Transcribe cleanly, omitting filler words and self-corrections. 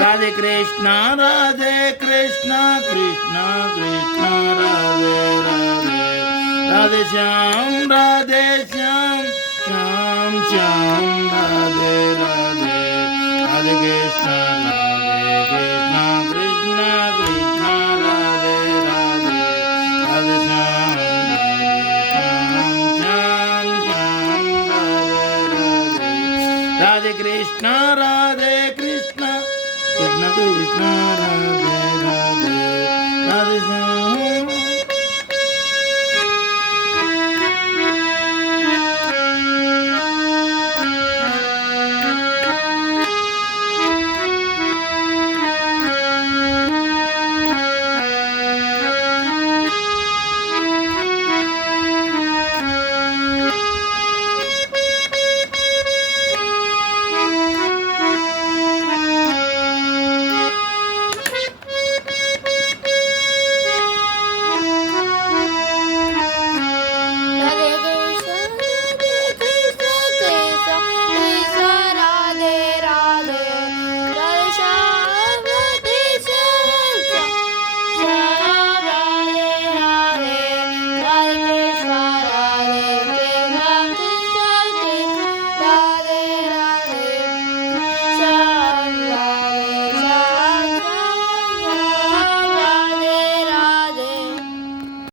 Radhe Krishna Krishna Krishna Radhe Radhe Radhe Shyam Shyam Shyam Radhe Radhe Radhe Krishna Krishna Krishna Radhe Radhe Radhe Shyam Shyam Shyam Radhe Krishna Krishna Krishna Krishna Radhe Radhe Radhe Shyam